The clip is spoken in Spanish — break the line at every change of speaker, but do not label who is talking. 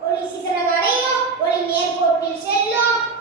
Voy a hacer la marea, voy a mirar por pincelos.